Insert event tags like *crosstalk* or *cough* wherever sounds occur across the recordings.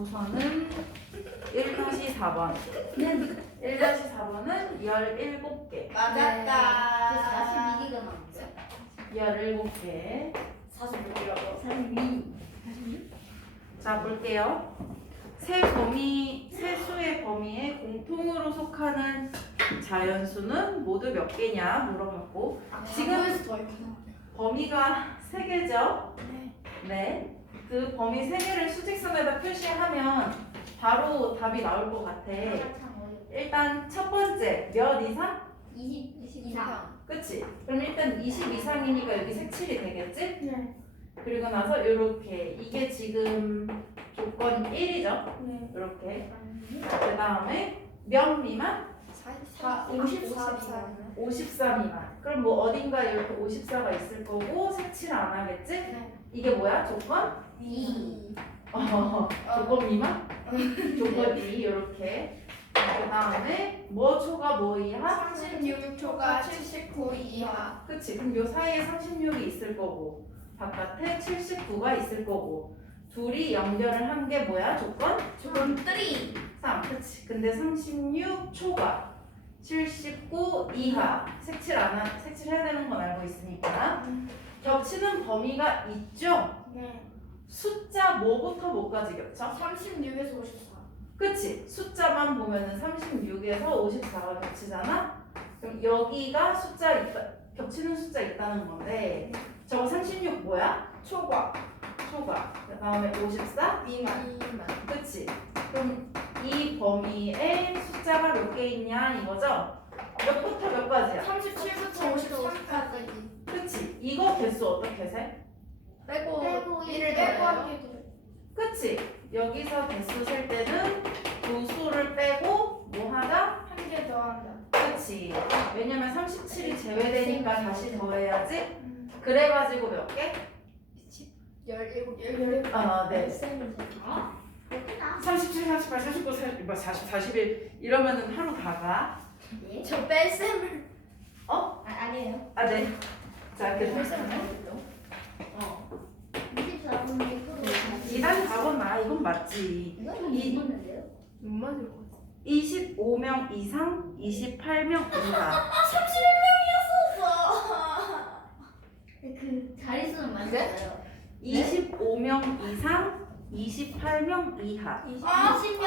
우선은 1-4번. 1-4번은 17개. 맞았다. 42개가 나왔어요. 17개. 46이라고. 42. 자, 볼게요. 세 범위, 세 수의 범위에 공통으로 속하는 자연수는 모두 몇 개냐 물어봤고 지금 더 이렇게 범위가 세 개죠? 네. 네. 그 범위 세 개를 수직선에다 표시하면 바로 답이 나올 것 같아. 일단 첫 번째 몇 이상? 20 이상. 그치? 그럼 일단 20 이상이니까 여기 색칠이 되겠지? 네. 그리고 나서 이렇게 이게 지금 조건 1이죠? 네. 이렇게 그 다음에 몇 미만? 4, 54 미만. 54 미만 그럼 뭐 어딘가 이렇게 54가 있을 거고 색칠 안 하겠지? 네. 이게 뭐야? 조건? 2. 어, 조건 미만? 조건 2 이렇게 그 다음에 뭐 초가 뭐 이하? 36초가 79 이하. 그치 그럼 요 사이에 36이 있을 거고 바깥에 79가 있을 거고 둘이 연결을 한 게 뭐야? 조건? 조건 3. 3 그치 근데 36초가 79 이하 색칠 안 하, 색칠해야 되는 건 알고 있으니까 겹치는 범위가 있죠? 네. 숫자 뭐부터 뭐까지 겹쳐? 36에서 54. 그치? 숫자만 보면은 36에서 54가 겹치잖아? 그럼 여기가 숫자 있다, 겹치는 숫자 있다는 건데 저거 36 뭐야? 초과. 초가 그 다음에 54? 미만. 그치? 그럼 이 범위에 숫자가 몇 개 있냐 이거죠? 몇부터 몇까지야? 37부터 53까지. 그치? 이거 개수 어떻게 세? 빼고, 빼고 1을 일을 빼고 더해요. 하게 돼. 그치? 여기서 개수 셀 때는 두 수를 빼고 뭐 하자? 한개 더한다. 그치? 왜냐면 37이 제외되니까 다시 더해야지? 그래가지고 몇 개? 17, 17. 아, 네. 아, 그렇구나. 37, 38, 39, 40, 40, 41 이러면은 하루 다 가. 예? 저 뺄셈을. 아, 아니에요. 아, 네. 자, 그 뺄셈을. 어. 24분의 9로 2단 4번 아, 이건 맞지. 이건 이- 못 맞는데요? 못 맞을 것 같아. 25명 이상, 28명 이하. *laughs* 그 자릿수는 맞았어요. 25명 이상, 28명 이하. 20, 아, 20명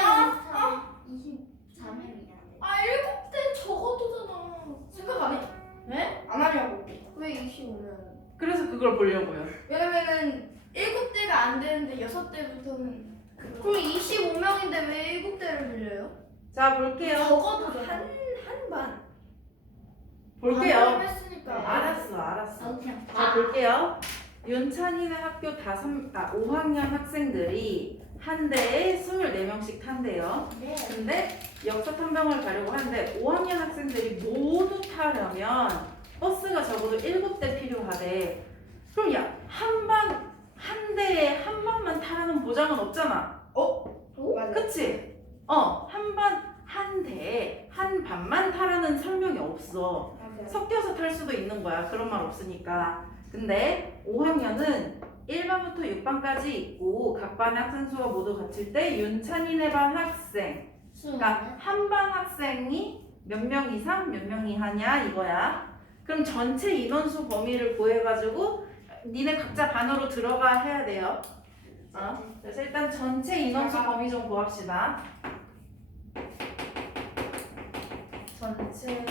24명이야. 아, 일곱 대 적어도잖아. 생각 안 해. 네? 안 하냐고. 왜 25면? 그래서 그걸 보려고요. 왜냐면은 일곱 대가 안 되는데 여섯 대부터는 그럼 25명인데 왜 일곱 대를 빌려요? 자, 볼게요. 적어도 한, 한 반. 볼게요. 반을 했으니까. 알았어, 알았어. 아, 그냥 자, 볼게요. 윤찬이네 학교 다섯, 아, 5학년 학생들이 한 대에 24명씩 탄대요. 네. 근데 역사 탐방을 가려고 하는데 5학년 학생들이 모두 타려면 버스가 적어도 7대 필요하대. 그럼 야, 한 반, 한 대에 한 반만 타라는 보장은 없잖아. 맞아. 그치? 어, 한 반, 한 대에 한 반만 타라는 설명이 없어. 맞아. 섞여서 탈 수도 있는 거야. 그런 말 없으니까. 근데 5학년은 1반부터 6반까지 있고 각 반의 학생 수가 모두 같을 때 윤찬이네 반 학생 그러니까 한 반 학생이 몇 명 이상 몇 명 이하냐 이거야. 그럼 전체 인원수 범위를 구해가지고 니네 각자 반으로 들어가 해야 돼요. 어? 그래서 일단 전체 인원수 범위 좀 구합시다. 전체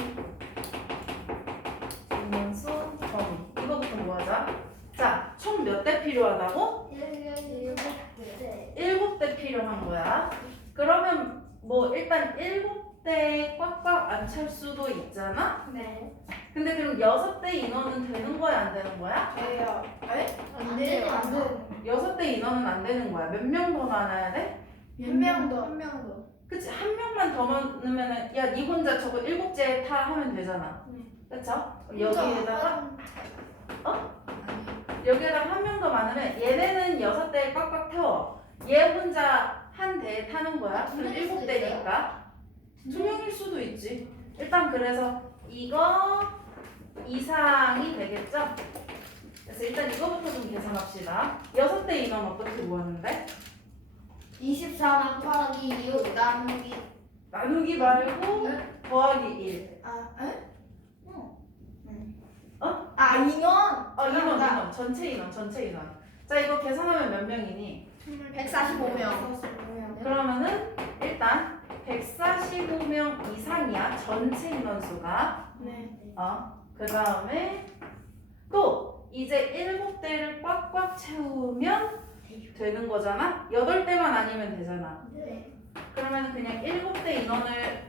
인원수 범위 이거부터 구하자. 자, 총 몇 대 필요하다고? 네. 일곱 대 필요한 거야. 그러면 뭐 일단 일곱 대 꽉꽉 안 찰 수도 있잖아. 네. 근데 그럼 여섯 대 인원은 되는 거야 안 되는 거야? 돼요. 에? 안 돼요. 안 돼요. 여섯 대 인원은 안 되는 거야. 몇 명 더 많아야 돼? 한명 더. 한 명 더. 그치 한 명만 더 많으면은 야 니 혼자 저거 일곱째 타 하면 되잖아. 네. 그쵸? 여기에다가 어? 여기에다가 한명 더 많으면 얘네는 여섯 대에 꽉꽉 태워. 얘 혼자 한 대에 타는 거야. 두 그럼 명일 일곱 수도 대니까 두 명일 수도 있지. 일단 그래서 이거 이상이 되겠죠? 그래서 일단 이거부터 좀 계산합시다. 여섯 대 인원 어떻게 구하는데? 24 곱하기 6 나누기 나누기 말고 더하기 1. 아 에? 아 인원 어, 인원, 나- 인원. 전체 인원, 전체 인원. 자, 이거 계산하면 몇 명이니? 145명 그러면은 일단 145명 이상이야. 전체 인원수가. 네 어. 그 다음에 또 이제 7대를 꽉꽉 채우면 되는 거잖아? 8대만 아니면 되잖아. 네. 그러면 그냥 7대 인원을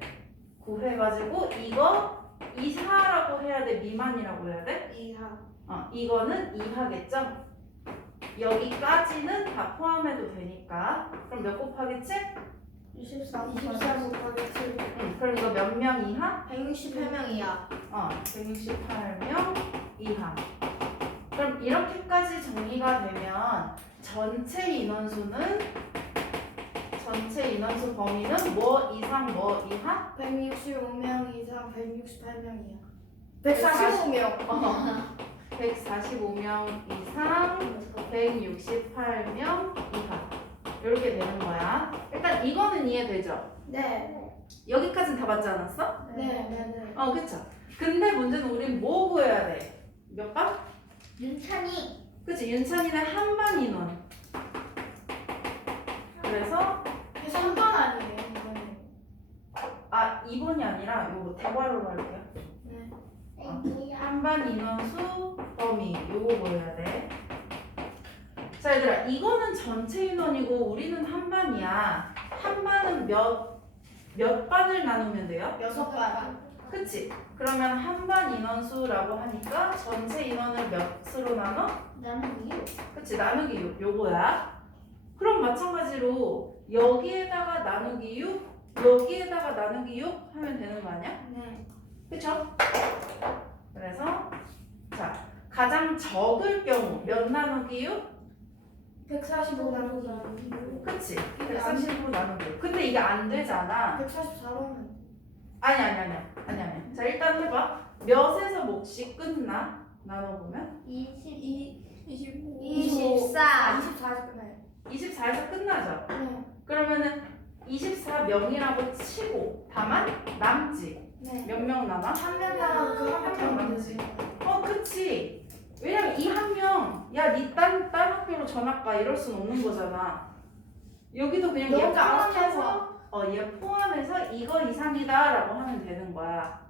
구해가지고 이거 이하라고 해야 돼? 미만이라고 해야 돼? 이하 어, 이거는 이하겠죠? 여기까지는 다 포함해도 되니까 그럼 몇 곱하기 7? 24 곱하기 7 응, 그럼 이거 몇 명 이하? 168명이야 어, 168명 이하 그럼 이렇게까지 정리가 되면 전체 인원수는 전체 인원수 범위는 뭐 이상 뭐 이하? 165명 이상 168명이야 145명 어, *laughs* 145명 이상 168명 이하 이렇게 되는 거야 일단 이거는 이해되죠? 네 여기까지는 다 맞지 않았어? 네 네 네 어 그쵸 근데 문제는 우린 뭐 구해야 돼? 몇 반? 윤찬이. 그치 윤찬이는 한 반 인원 그래서 3번 아니에요 이거는 아 2번이 아니라 요거 대괄호로 할게요 네 애기야. 한반 인원수 범위 요거 보여야 돼. 자 얘들아 이거는 전체 인원이고 우리는 한 반이야. 한 반은 몇, 몇 반을 나누면 돼요? 여섯 반 그치? 그러면 한 반 인원수라고 하니까 전체 인원을 몇으로 나눠? 나는 이유. 그치 나누기 6 요거야. 그럼 마찬가지로 여기에다가 나누기 6 여기에다가 나누기 6 하면 되는 거 아니야? 네 그쵸? 그래서 자 가장 적을 경우 몇 나누기 6? 145 나누기 그치? 135 나누기 6 근데 이게 안 되잖아 144로는 아니 아니 아니 아니 아니 자 일단 해봐 몇에서 몫이 끝나? 나눠보면 22. 25 24. 24에서 끝나요 24에서 끝나죠 네 그러면은 24명이라고 치고 다만 남지 네. 몇 명 남아? 한 명당 그 한 명명 남지. 어 그치. 왜냐면 이 한명 야니딴 딴 학교로 전학 가 이럴 순 없는 거잖아. 여기도 그냥 얘 너무 포함해서 어얘 포함해서 이거 이상이다 라고 하면 되는 거야.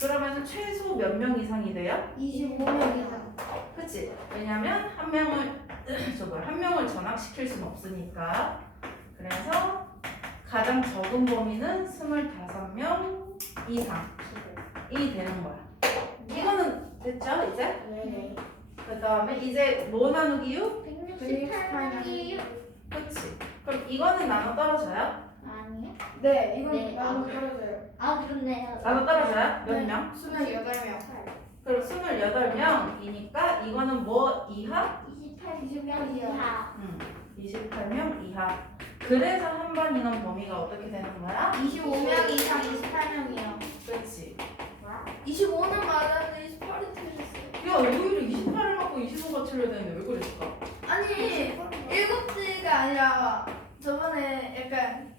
그러면 최소 몇 명 이상이 돼요? 25명 이상. 그치. 왜냐면 한 명을 *clears throat* 저거 한 명을 전학시킬 순 없으니까 그래서 가장 적은 범위는 25명 이상이 되는 거야 이거는 됐죠 이제? 네. 그 다음에 이제 뭐 나누기 6? 168명이 그치 그럼 이거는 나눠 떨어져요? 아니요. 네 이건 네. 나무 떨어져요 아 그렇네요. 나눠 떨어져요? 몇 네. 명? 28명 그럼 28명이니까 이거는 뭐 이하? 28명 이하. 응 28명 이하. 그래서 한반 인원 범위가 어떻게 되는 거야? 25명 이상 28명이요. 그렇지 25는 맞았는데 28이 틀렸어요. 야 오히려 28을 갖고 25가 틀려야 되는데 왜 그랬을까? 아니 일곱 대가 아니라 저번에 약간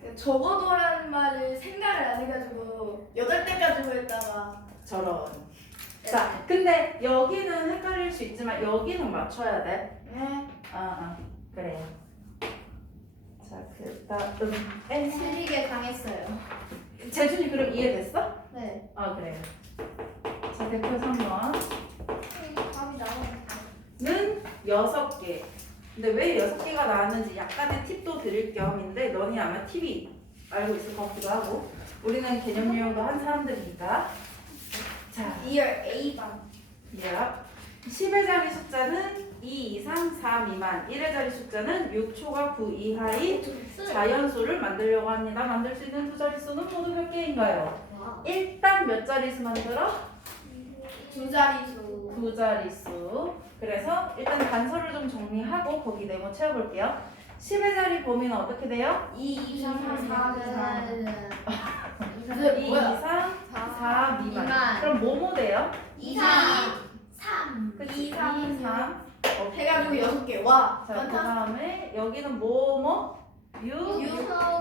그 적어도라는 말을 생각을 안 해가지고 여덟 대까지 했다가 저런. 자 근데 여기는 헷갈릴 수 있지만 여기는 맞춰야 돼. 네. 아, 아 그래요 자 그 다음에 틀리게 당했어요. 재준이 그럼 이해됐어? 네. 아 그래요 자 대표 3번. 답이 나오네. 는 여섯 개. 근데 왜 여섯 개가 나왔는지 약간의 팁도 드릴 겸인데 너니 아마 팁이 알고 있을 것 같기도 하고. 우리는 개념 유형도 한 사람들이니까 자, 2열 A반. 야 10의 자리 숫자는 2 이상 4 미만 1의 자리 숫자는 6초가 9 이하의 자연수를 만들려고 합니다. 만들 수 있는 두 자릿수는 모두 몇 개인가요? 와. 일단 몇 자릿수 만들어? 두 자리수 두 자릿수. 그래서 일단 단서를 좀 정리하고 거기 네모 채워볼게요. 10의 자리 범위는 어떻게 돼요? 2 2 3 4 2 뭐야? 이상 4 미만. 미만. 그럼 뭐뭐 돼요? 2, 3. 그치? 2, 3, 2, 3. 해가지고 여섯 개 와 자, 그 다음에 여기는 뭐뭐? 6 유소가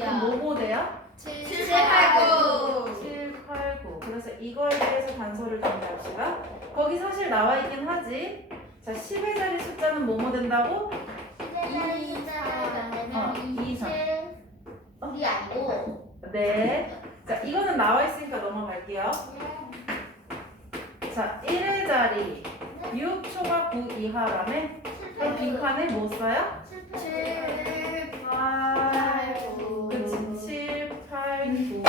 그럼 뭐뭐 돼요? 7, 8, 9 7, 8, 9 그래서 이거에 대해서 단서를 정리합시다 거기 사실 나와 있긴 하지 자 10의 자리 숫자는 뭐뭐 된다고? 어, 네. 자, 이거는 나와 있으니까 넘어갈게요. 자, 1의 자리 6 초과 9 이하라네. 그럼 빈칸에 뭐 써요? 7, 8, 9 그치, 7, 8, 9.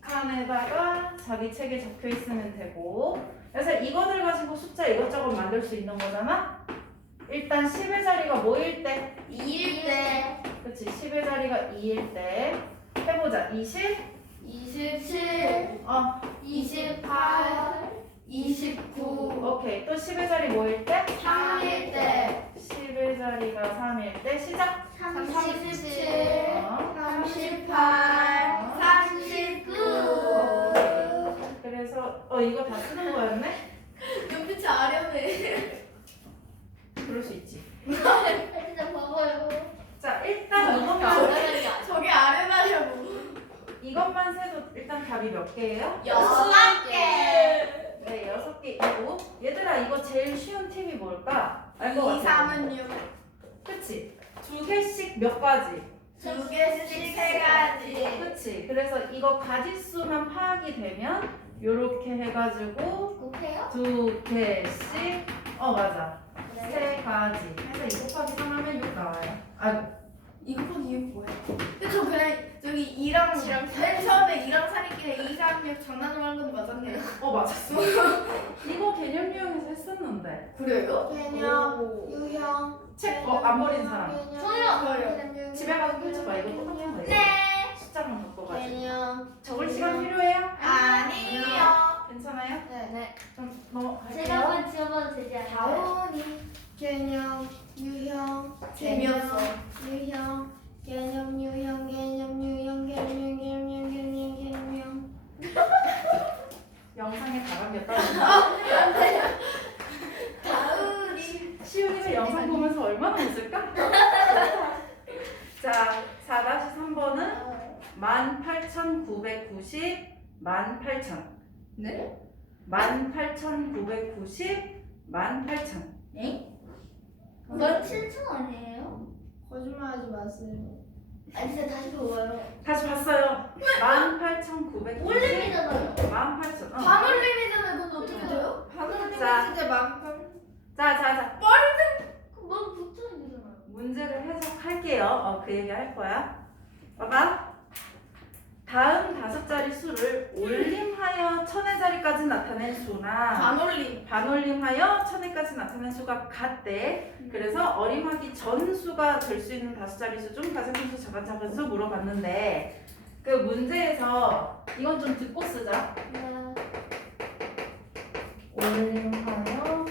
칸에다가 자기 책에 적혀 있으면 되고. 그래서 이거들 가지고 숫자 이것저것 만들 수 있는 거잖아? 일단 10의 자리가 뭐일 때? 2일 때 그치, 10의 자리가 2일 때. 해보자. 20? 27, 어, 28, 29 오케이. 또 10의 자리 뭐일 때? 3일 때 10의 자리가 3일 때 시작. 37, 어. 38, 39 그래서 어 이거 다 쓰는 거였네? 연필치 아련해 그럴 수 있지. 진짜 바보요. 자 일단 이것만 저게 아련하냐고 이것만 세도 일단 답이 몇 개예요? 여섯 개 네 여섯 개이고 얘들아 이거 제일 쉬운 팁이 뭘까? 알것 2, 같아. 3은 6 그치? 두 개씩 몇 가지? 두 개씩 세 가지 그치? 그래서 이거 가지수만 파악이 되면 요렇게 해가지고? 두 개씩 어 맞아 세 가지 해서 2 곱하기 3 하면 6 나와요 아 이거 곱하기 6 뭐야? 근 저기 2랑 맨 처음에 2랑 3이길래 2, 3, 6 장난으로 한 건 맞았네요. 어 맞았어? *laughs* 이거 개념 유형에서 했었는데. 그래요? 개념, 유형. 책 어 안 버린 사람. 저요. 집에 가서 펼쳐봐. 이거 똑같은 거예요 네. 숫자만 바꿔가지고. 개념. 적을 시간 필요해요? 아니요. 괜찮아요? 네. 좀 제가 넘어갈게요. 한번 지어봐도 되지 않아요? 다운이. 개념 유형. 재미없어. 유형 개념 유형 개념 유형 개념 개념 개념 개념 *laughs* 영상에 다 담겼다. 다운이 시윤이가 영상 보면서 얼마나 웃을까? 자 4-3번은 18,990 18,000 네? 18,990 18,000 그거 7천 아니에요? 거짓말하지 마세요 아니 진짜 다시 보아요. 다시 봤어요 18,990 올림이잖아요. 18,000 어. 반올림이잖아요 근데 어떻게 돼요? 자. 반올림이 진짜 만큼 자자 자 그럼 넌 붙여야 되잖아요. 문제를 해석할게요 어, 그 얘기 할 거야 봐봐 다음 다섯 자리 수를 올림하여 천의 자리까지 나타낸 수나 반올림 반올림하여 천에까지 나타낸 수가 같대. 그래서 어림하기 전 수가 될 수 있는 다섯 자리 수 중 가장 큰 수, 작은 작은 수 물어봤는데 그 문제에서 이건 좀 듣고 쓰자. 네. 올림하여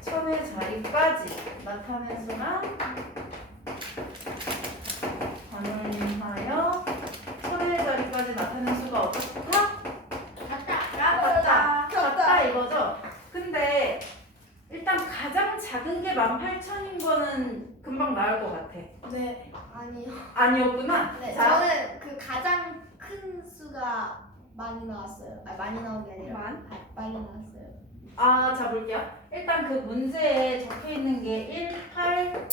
천의 자리까지 나타낸 수나 반올림하여 천의 자리까지 나타낸 수가 어떻다? 갔다. 같다. 같다 이거죠. 근데 일단 가장 작은 게 18,000인 거는 금방 나올 것 같아. 네 아니요 아니었구나. 네 자, 저는 그 가장 큰 수가 많이 나왔어요 아 많이 나온 게 아니라 만? 아, 많이 나왔어요 아, 자 볼게요. 일단 그 문제에 적혀 있는 게 1, 8,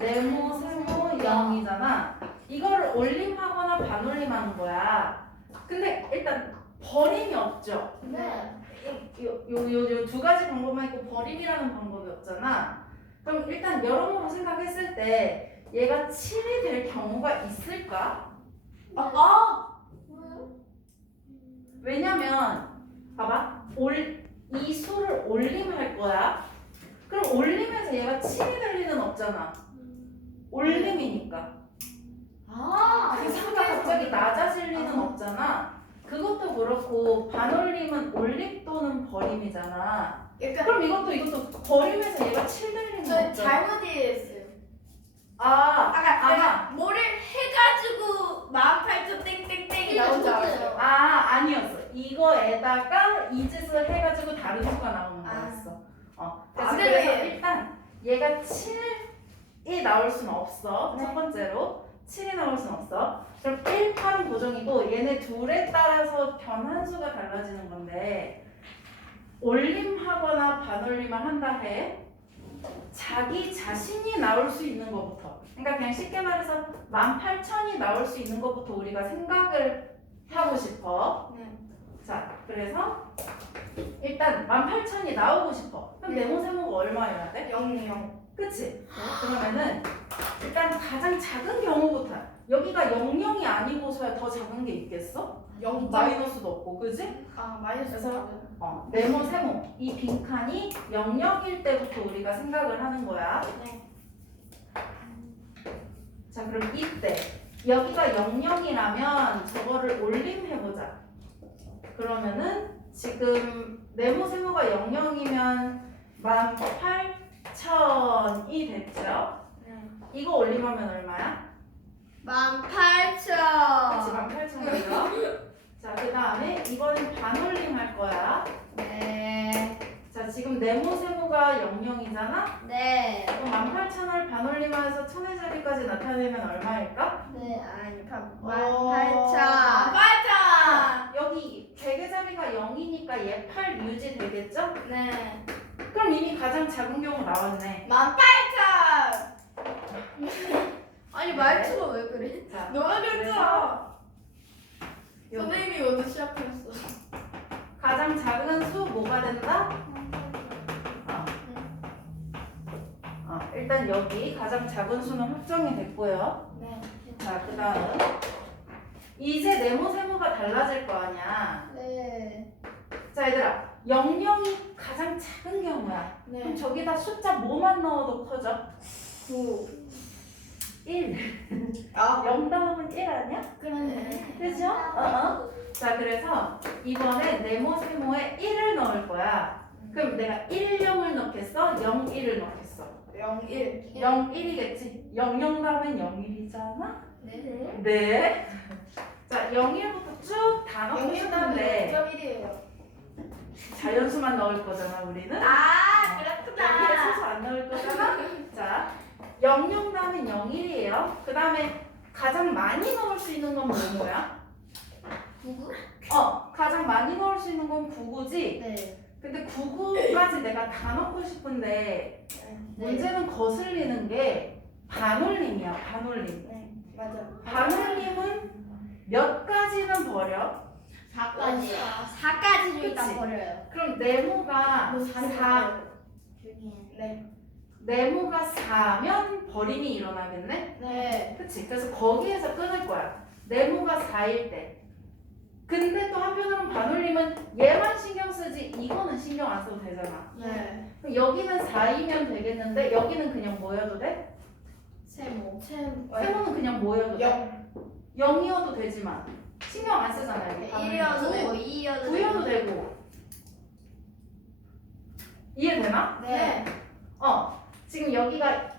네모, 세모, 0이잖아. 이거를 올림하거나 반올림하는 거야. 근데 일단 버림이 없죠. 네. 요 요 요 두 가지 방법만 있고 버림이라는 방법이 없잖아. 그럼 일단 여러모로 생각했을 때 얘가 7이 될 경우가 있을까? 아 뭐요? 왜냐면 봐봐 올 이 수를 올림할 거야. 그럼 올림해서 얘가 7이 될 리는 없잖아. 올림이니까. 아. 그 수가 갑자기 낮아질 리는 없잖아. 그것도 그렇고 반올림은 올림 또는 버림이잖아. 약간 그럼 이것도 이것도 버림해서 얘가 7될 리는 저 없잖아. 잘못 이해했어요 아, 아까 아마 뭐를 해가지고 18,000 땡땡땡이 나온 줄 알았어요 아 아니었어. 이거에다가 이 짓을 해가지고 다른 수가 나오는 아. 거였어. 어. 아, 그래서 그래. 일단 얘가 7 6이 나올 수는 없어. 네. 첫 번째로. 7이 나올 수는 없어. 그럼 1, 8은 고정이고 얘네 둘에 따라서 변한 수가 달라지는 건데 올림하거나 반올림을 한다 해. 자기 자신이 나올 수 있는 것부터. 그러니까 그냥 쉽게 말해서 18,000이 나올 수 있는 것부터 우리가 생각을 하고 싶어. 네. 자, 그래서 일단 18,000이 나오고 싶어. 그럼 네. 네모 세모가 얼마여야 돼? 0, 0. 그치? 그러면은 일단 가장 작은 경우부터 여기가 00이 아니고서야 더 작은 게 있겠어? 0 마이너스도 없고, 그지? 아, 마이너스. 그래서 어, 네모 세모 이 빈칸이 00일 때부터 우리가 생각을 하는 거야. 네. 자, 그럼 이때 여기가 00이라면 저거를 올림해보자. 그러면은 지금 네모 세모가 00이면 18,000이 됐죠? 네. 이거 올림하면 얼마야? 18,000. 그치, 18,000이죠? *laughs* 자, 그 다음에 이거는 반올림 할 거야. 네. 자, 지금 네모 세모가 00이잖아? 네. 그럼 18,000을 반올림해서 천의 자리까지 나타내면 얼마일까? 네, 아니, 밥. 어. 18,000. 18,000. 여기 개의 자리가 0이니까 얘 8 유지 되겠죠? 네. 그럼 이미 가장 작은 경우 나왔네. 18,000. 아니, 말투가 왜 그래? 자, 너가 그래서 선생님이 먼저 시작했어. *laughs* 가장 작은 수 뭐가 된다? 어. 어, 일단 여기 가장 작은 수는 확정이 됐고요. 네. 자, 그 다음 이제 네모 세모가 달라질 거 아니야. 네. 자, 얘들아, 00이 가장 작은 경우야. 그럼 네. 저기다 숫자 뭐만 넣어도 커져? 9. 1. 아, 0 다음은 1 아니야? 그러네. 그죠? 어, 어. 자, 그래서 이번에 네모 세모에 1을 넣을 거야. 그럼 내가 1, 0을 넣겠어? 0, 1을 넣겠어? 0, 1. 0, 1이겠지? 0, 0 다음엔 0, 1이잖아? 네. 네. 자, 0, 1부터 쭉 다 넣고 0, 1 싶은데 0.1이에요. 자연수만 넣을 거잖아, 우리는. 아, 여기에 소수 안 넣을 거잖아? 자, 0, 0 다음엔 0, 1이에요. 그 다음에 가장 많이 넣을 수 있는 건 뭐야? 누구? 어, 가장 많이 넣을 수 있는 건 99지? 네. 근데 99까지 내가 다 넣고 싶은데 네. 문제는 거슬리는 게 반올림이야, 반올림. 네, 맞아. 반올림은 몇 가지는 버려? 4까지. 4까지를 일단 그치? 버려요. 그럼 네모가 뭐 4, 4. 조용히 네. 네모가 4면 버림이 일어나겠네? 네. 그치? 그래서 거기에서 끊을 거야. 네모가 4일 때. 근데 또 한편으로는 반올림은 얘만 신경 쓰지 이거는 신경 안 써도 되잖아. 네. 그럼 여기는 4이면 되겠는데 여기는 그냥 뭐여도 돼? 세모. 챔. 세모는 그냥 뭐여도 돼? 0. 0이어도 되지만 신경 안 쓰잖아요. 여기 반올림. 1이어도 되고. 2여도 9여도 되고 이해되나? 네. 어 지금 여기가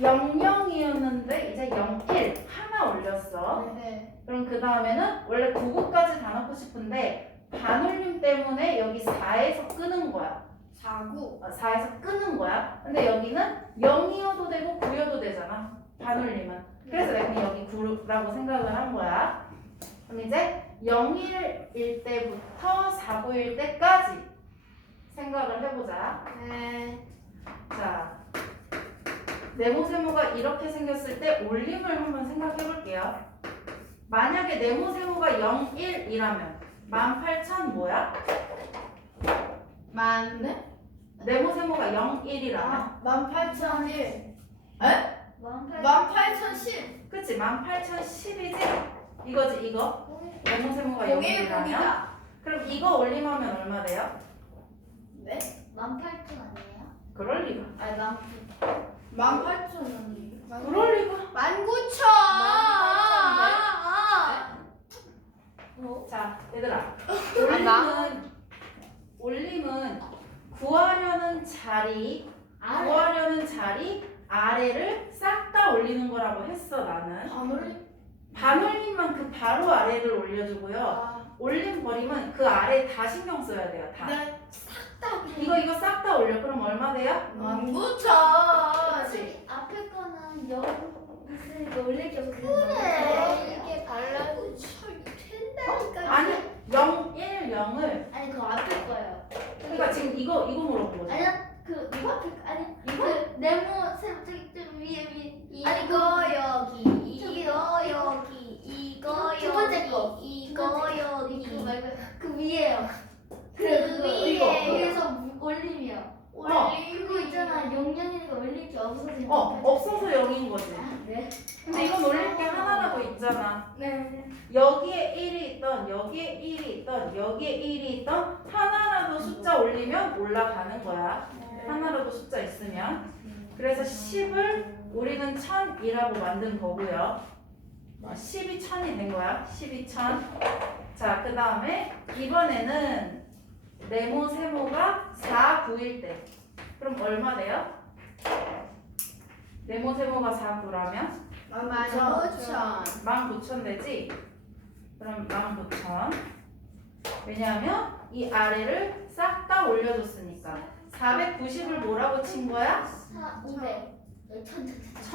00이었는데 이제 01 하나 올렸어. 네. 그럼 그 다음에는 원래 99까지 다 넣고 싶은데 반올림 때문에 여기 4에서 끄는 거야. 49. 어, 4에서 끄는 거야. 근데 여기는 0이어도 되고 9여도 되잖아. 반올림은. 그래서 내가 그냥 여기 9라고 생각을 한 거야. 그럼 이제 01일 때부터 49일 때까지 생각을 해보자. 네. 자, 네모세모가 이렇게 생겼을 때 올림을 한번 생각해 볼게요. 만약에 네모세모가 0, 1이라면 18,000 뭐야? 만. 네? 네모세모가 0, 1이라면 아, 18,001. 18,000. 18,010. 그치? 18,010이지? 이거지 이거? 네모세모가 0, 1이라면 010이다. 그럼 이거 올림하면 얼마 돼요? 네? 18,000 아니에요? 그럴 리가 아니, 18,000. 18,000원이. 그럴 리가 19,000. 어? 자 얘들아 나- *laughs* 올림은 올림은 구하려는 자리 아래. 구하려는 자리 아래를 싹 다 올리는 거라고 했어 나는 반올림? 반올림만 그 바로 아래를 올려주고요 아, 올림 버림은 그 아래 다 신경 써야 돼요 다 네. 이거 이거 싹 다 올려 그럼 얼마 돼요? 19,000. 그치? 앞에 앞에 거는 영 있으니까 올릴 게 없어. 그래 이게 발라도 참 된다니까. 아니 0, 1, 0을 아니 그거 앞에 거예요. 그러니까 지금 이거 이거 물어본 거지. 아니야 그 이거 앞에 거- 아니 이거? 그 네모 세 저기 좀 위에 위에 아니 이거 그 여기 저기 이거 여기 이거 두 번째 거. 여기 이거 여기 그 말고 그 위에요. 그 그래 그거 위에. 이거 그래서 올림이요. 어. 그거 있잖아 영영이니까 올릴 게 없어서. 어 없어서 0인 거지. 아, 네. 근데 이건 올릴 게 하나라도 있잖아. 네. 여기에 1이 있던 여기에 1이 있던 여기에 1이 있던 하나라도 숫자 올리면 올라가는 거야. 하나라도 숫자 그래서 10을 우리는 1000이라고 만든 거고요. 10이 1000이 된 거야. 12 1000. 자, 그 다음에 이번에는 네모 세모가 4, 9일 때. 그럼 얼마 돼요? 네모 세모가 4, 9라면 만 오천. 19,000 되지? 그럼 19,000. 왜냐하면 이 아래를 싹 다 올려줬으니까. 490을 뭐라고 친 거야? 사 오백. 천 천.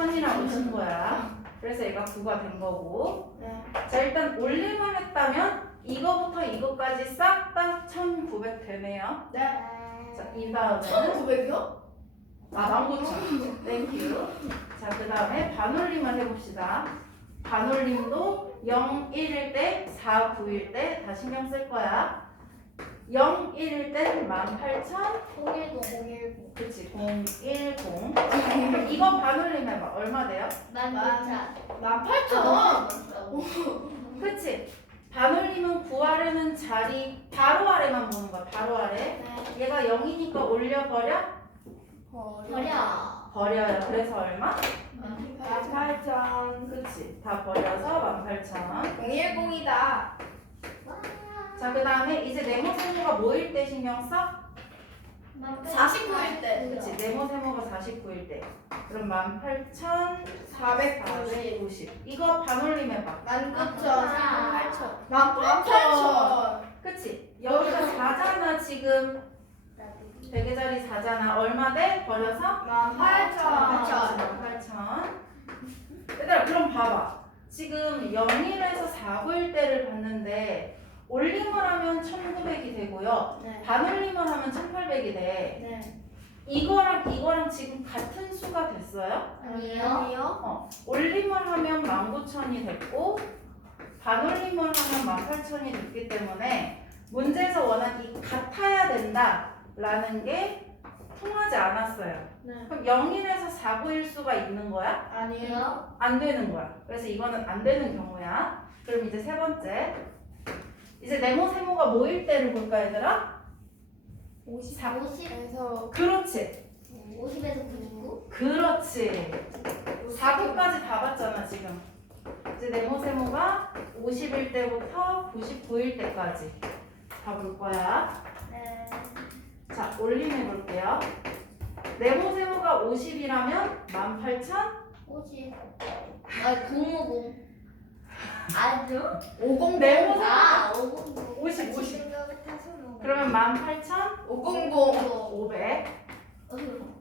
1000이라고 친 거야. 그래서 얘가 9가 된 거고. 네. 자, 일단 올림을 했다면 이거부터 이거까지 싹 다 1900 되네요. 네. 자, 이 다음에는 1,900이요? 아, 19,000. 땡큐. 자, 그 다음에 반올림을 해봅시다. 반올림도 0, 1일 때, 4, 9일 때 다 신경 쓸 거야. 0, 1일 때 18,000, 010. 그치, 010. 그럼 이거 반올림 해봐. 얼마 돼요? 만 만- 오천. 18,000원. 그치? 반올림은 9 아래는 자리 바로 아래만 보는 거야. 바로 아래. 얘가 0이니까 올려버려? 버려. 버려요. 그래서 얼마? 18,000. 그치. 다 버려서 18,000. 010이다. 자, 그 다음에 이제 네모 세모가 뭐일 때 신경 써? 49일 때. 그치. 네모 세모가 49일 때. 그럼 18,490. 490. 이거 반올림 해봐. 19,000. 18,000. 그치. 여기가 4잖아, 지금. 베개자리 4잖아. 얼마 돼? 버려서? 18,000. 18,000. 얘들아, 그럼 봐봐. 지금 0일에서 4구일 때를 봤는데, 올림을 하면 1900이 되고요. 네. 반올림을 하면 1800이 돼. 네. 이거랑 이거랑 지금 같은 수가 됐어요? 아니에요. 아니요. 어, 올림을 하면 19,000이 됐고 반올림을 하면 18,000이 됐기 때문에 문제에서 원한 이 같아야 된다라는 게 통하지 않았어요. 네. 그럼 0일에서 4구일 수가 있는 거야? 아니에요. 안 되는 거야. 그래서 이거는 안 되는 경우야. 그럼 이제 세 번째. 이제 네모 세모가 뭐일 때를 볼까 얘들아? 50. 50에서 그렇지. 50에서 99. 그렇지. 4구까지 다 봤잖아 지금. 이제 네모 세모가 50일 때부터 99일 때까지 다 볼 거야. 네. 자 올림해 볼게요. 네모 세모가 50이라면 18,000? 50. 아, 050. 아니요? 50 네모 아, 500. 50 50. 생각을 타서 먹어. 그러면 18,000? 500. 500.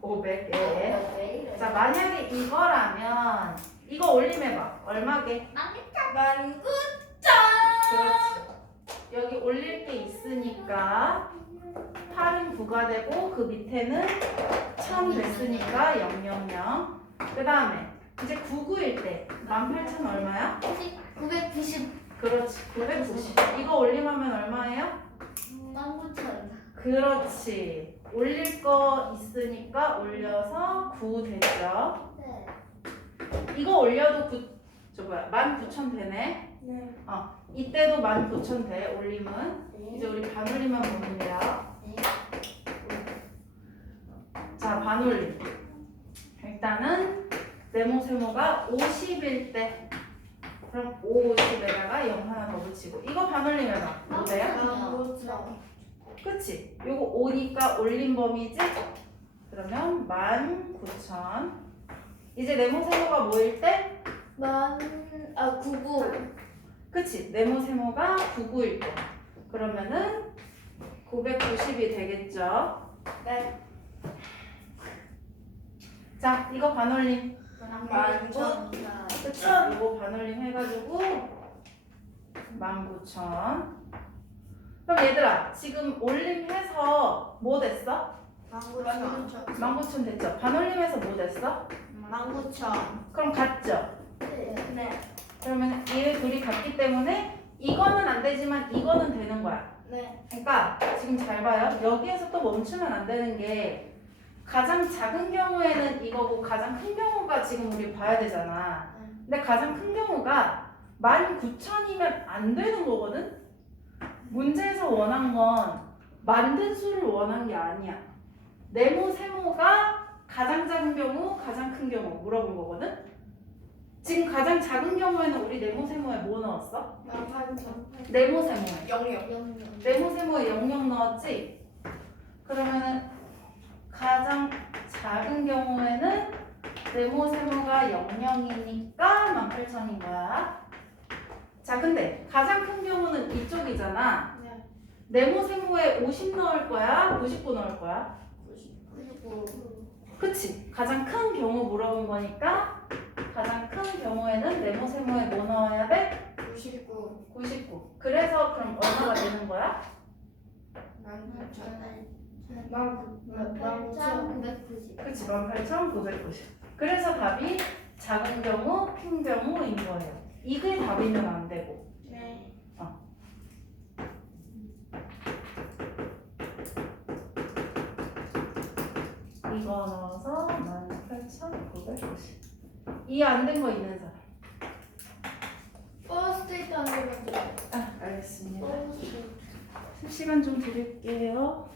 500. 예. 자 만약에 이거라면 이거 올림해봐. 얼마게? 만 그렇지. 여기 올릴 게 있으니까 8은 9가 되고 그 밑에는 1000 됐으니까 000. 그 다음에 이제 99일 때18,000 얼마야? 990. 그렇지. 990. 이거 올림하면 얼마예요? 19,000. 그렇지. 올릴 거 있으니까 올려서 9 됐죠. 네. 이거 올려도 9, 저 뭐야, 19,000 되네. 네. 이때도 19,000 돼, 올림은. 이제 우리 반올림만 보면 돼요. 네. 자, 반올림. 일단은 네모 세모가 50일 때 그럼 50에다가 0 하나 더 붙이고 이거 반올림 해봐. 뭐 돼요? 만 그치? 요거 5니까 올림 범위지? 그러면 19,000 이제 네모 세모가 뭐일 때? 만, 아, 99. 그치? 네모 세모가 99일 때 그러면은 990이 되겠죠? 네. 자, 이거 반올림 만구천이다. 그쵸? 이거 반올림 해가지고 19,000 그럼 얘들아 지금 올림해서 뭐 됐어? 만구천. 19,000 됐죠? 반올림해서 뭐 됐어? 만구천. 그럼 같죠? 네. 그러면 얘 둘이 같기 때문에 이거는 안 되지만 이거는 되는 거야 네. 그러니까 지금 잘 봐요. 여기에서 또 멈추면 안 되는 게 가장 작은 경우에는 이거고 가장 큰 경우가 지금 우리 봐야 되잖아. 근데 가장 큰 경우가 19,000이면 안 되는 거거든? 문제에서 원한 건 만든 수를 원한 게 아니야. 네모, 세모가 가장 작은 경우, 가장 큰 경우 물어본 거거든? 지금 가장 작은 경우에는 우리 네모, 세모에 뭐 넣었어? 네모, 세모에. 영영. 영영. 네모 세모에 00 넣었지? 그러면은 가장 작은 경우에는 네모 세모가 00이니까 18,000인 거야. 자, 근데 가장 큰 경우는 이쪽이잖아. 네. 네모 세모에 50 넣을 거야? 99 넣을 거야? 그리고 그치? 가장 큰 경우 물어본 거니까 가장 큰 경우에는 네모 세모에 뭐 넣어야 돼? 99. 99. 그래서 그럼 얼마가 되는 거야? 만 구천. 만구천구백구십. 그치, 18,990. 그래서 답이 작은 경우, 큰 경우인 거예요. 이게 답이면 안 되고. 네. 이거 넣어서 18,990. 이해 안 된 거 있는 사람? 포스트잇 한 개만 더. 아, 알겠습니다. 어, 시간 좀 드릴게요.